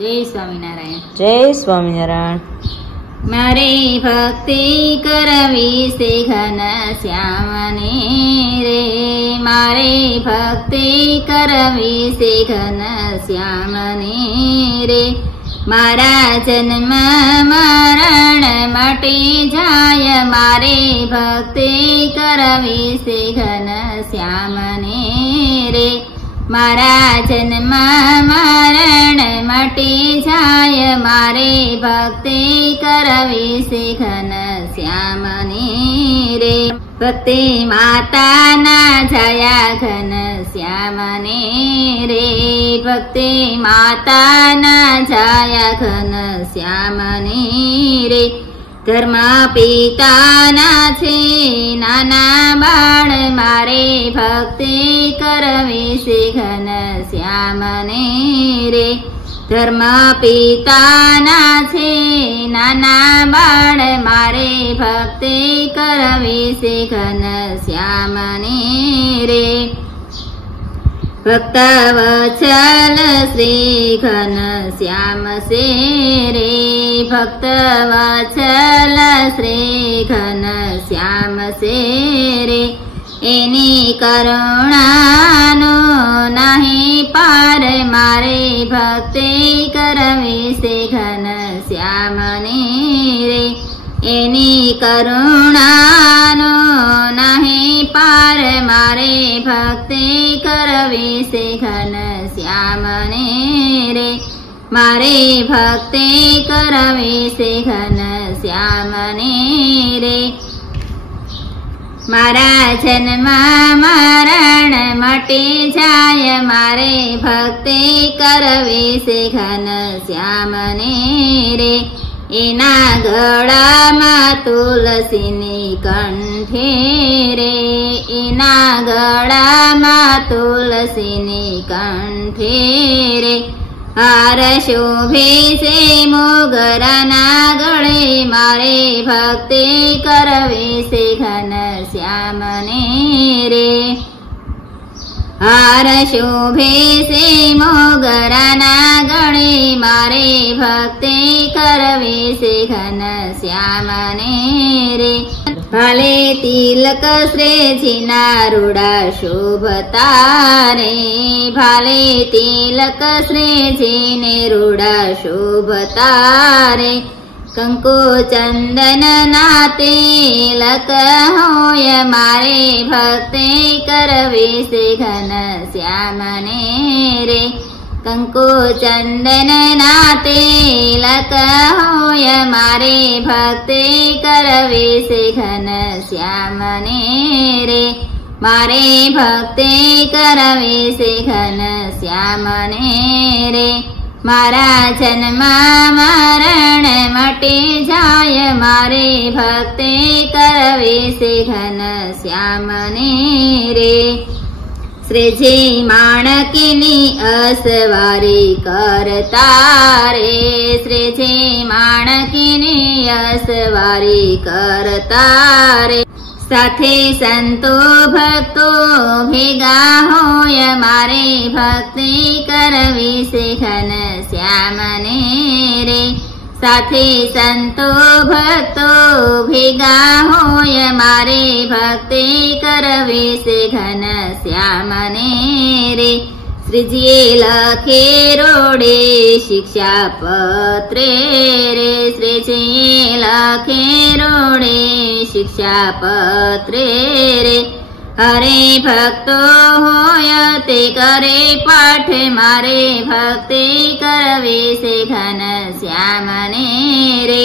जय स्वामीनारायण। जय स्वामीनारायण। मारे भक्ति करवी से घन श्यामने रे, मारे भक्ति करवी से घन श्यामने रे। मारा जन्म मरण मटे जाय, मारे भक्ति करवी से घन श्यामने रे। मारा जन्म मरण मटे जाय, मारे भक्ति करवी से घन श्यामने रे। भक्ति माता ना जाया घन श्यामने रे, भक्ति माता ना जाया घन श्यामने रे। धर्म पिता ना छे नाना बाळ, मारे भक्ति करवी से घन श्यामने रे। धर्म पिता ना छे नाना बाळ, मारे भक्ति करवी से घन श्यामने रे। भक्त वत्सल श्री घन श्याम से रे, भक्त वत्सल श्री घन श्याम से रे। एनी करुणानो नहीं पार, मारे भक्ति करवी से घन श्यामने रे। एनी करुणानो नहीं पार, मारे भक्ति करवी से घन श्यामने रे। मारे भक्ति करवी से घन श्यामने रे। मारा जन्म मरण मटे जाय, मारे भक्ति करवी से घन श्यामने रे। एना गळामां तुलसीनी कंठे रे, एना गळामां तुलसीनी कंठे रे। हार शोभे से मोगराना गळे, मारे भक्ति करवी से घन श्यामने रे। हार शोभे से मोगराना गळे, मारे भक्ति करवी से घन श्यामने रे। भाले तिलक श्रेजीना रूडा शोभता रे, भाले तिलक श्रेजीने रूडा शोभता रे। कंकु चंदन ना तिलक होय, मारे भक्ति करवी से घन श्यामने रे। कंकु चंदन ना तिलक होय, मारे भक्ति करवी से घन श्यामने रे। मारे भक्ति करवी से घन श्यामने रे। मारा जन्म मरण मटे जाय, मारे भक्ति करवी से घन श्यामने रे। श्रीजी माणकीनी असवारी करता रे, श्रीजी माणकीनी असवारी करता रे। साथे संतो भक्तो भेगा होय, मारे भक्ति करवी से घन श्यामने रे। साथे संतो भक्तो भेगा होय, मारे भक्ति करवी से घन श्यामने रे। श्रीजीए लखे रोडे शिक्षापत्रे रे, श्रीजीए लखे रोडे शिक्षापत्रे रे। हरे भक्तो होय ते करे पाठ, मारे भक्ति करवी से घन श्यामने रे।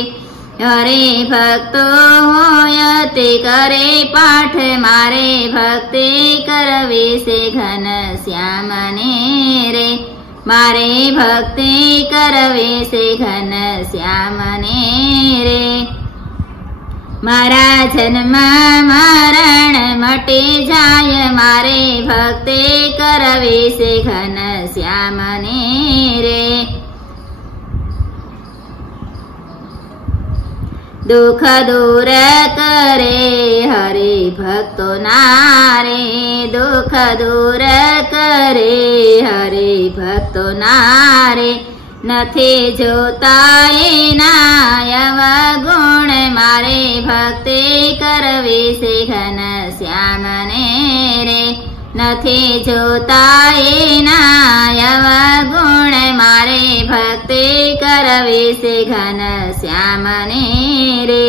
हरे भक्तो होय ते करे पाठ, मारे भक्ति करवी से घन श्यामने रे। मारे भक्ति करवी से घन श्यामने रे। मारा जन्म मरण मटे जाय, मारे भक्ति करवी से घन श्यामने रे। दुख दूर करे हरे भक्तो नारे, दुख दूर करे हरे भक्तो नारे। નથી જોતા એના અવગુણ મારે ભક્તિ કરવી છે ઘન શ્યામને રે નથી જોતા એના અવગુણ મારે ભક્તિ કરવી છે ઘન શ્યામને રે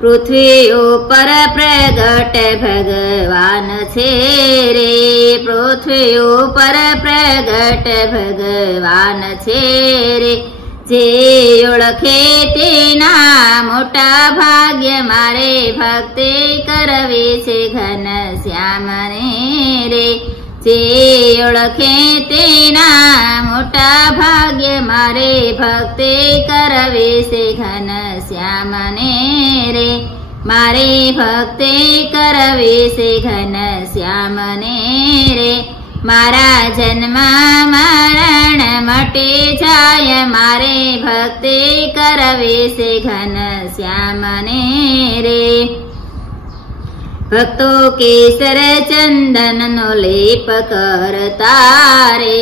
પૃથ્વી ઉપર પ્રગટ ભગવાન છે રે પૃથ્વી ઉપર પ્રગટ ભગવાન છે રે જે ઓળખે તેના મોટા ભાગ્ય મારે ભક્તિ કરવી છે ઘન શ્યામને રે જે ઓળખે તેના મોટા ભાગ્ય મારે ભક્તિ કરવી છે ઘન શ્યામને રે મારે ભક્તિ કરવી છે ઘન શ્યામને રે મારા જન્મ મરણ મટી જાય મારે ભક્તિ કરવી છે ઘન શ્યામને રે ભક્તો કેસર ચંદનનો લેપ કરતા રે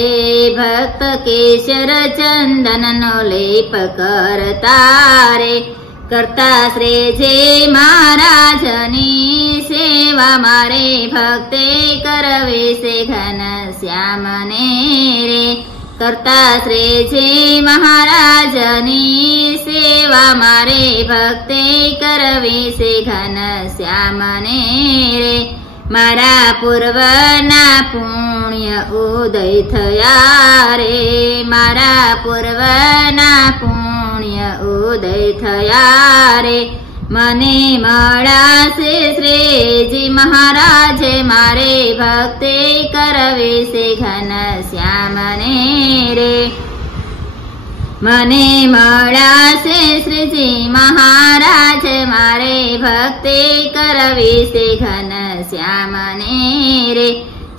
ભક્ત કેસર ચંદનનો લેપ કરતા રે કરતા શ્રેજે મહારાજની સેવા મારે ભક્તિ કરવી છે ઘન શ્યામને રે કરતા શ્રેજે મહારાજની સેવા મારે ભક્તિ કરવી છે ઘન શ્યામને રે મારા પૂર્વના પુણ્ય ઉદય થયા રે મારા પૂર્વના પુણ્ય ઉદય થયા રે મને મળાશે શ્રીજી મહારાજ મારે ભક્તિ કરવી છે ઘન શ્યામને રે મને મળાશે શ્રીજી મહારાજ મારે ભક્તિ કરવી છે ઘન શ્યામને રે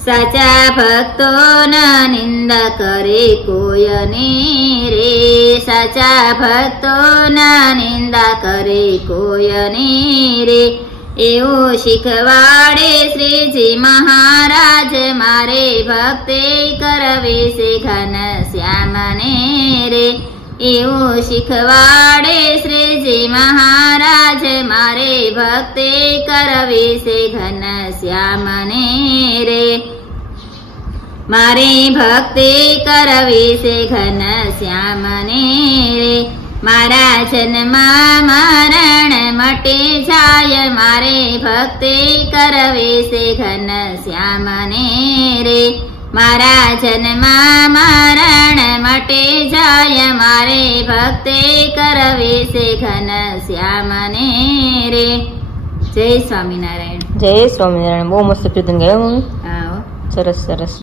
સાચા ભક્તો ના નિંદા કરે કોયની રે સાચા ભક્તો ના નિંદા કરે કોયની રે એવું શીખવાડે શ્રીજી મહારાજ મારે ભક્તિ કરવી છે ઘન શ્યામને રે એવું શીખવાડે શ્રીજી મહારાજ મારે ભક્તિ કરવી છે ઘન શ્યામને રે મારે ભક્તિ કરવી છે ઘન શ્યામને રે મારા જન્મ મરણ મટી જાય મારે ભક્તિ કરવી છે ઘન શ્યામને રે મારા જન્મ મરણ મટી જાય મારે ભક્તિ કરવી છે ઘન શ્યામને રે જય સ્વામિનારાયણ જય સ્વામિનારાયણ બહુ મસ્ત કીર્તન ગાયું હા સરસ સરસ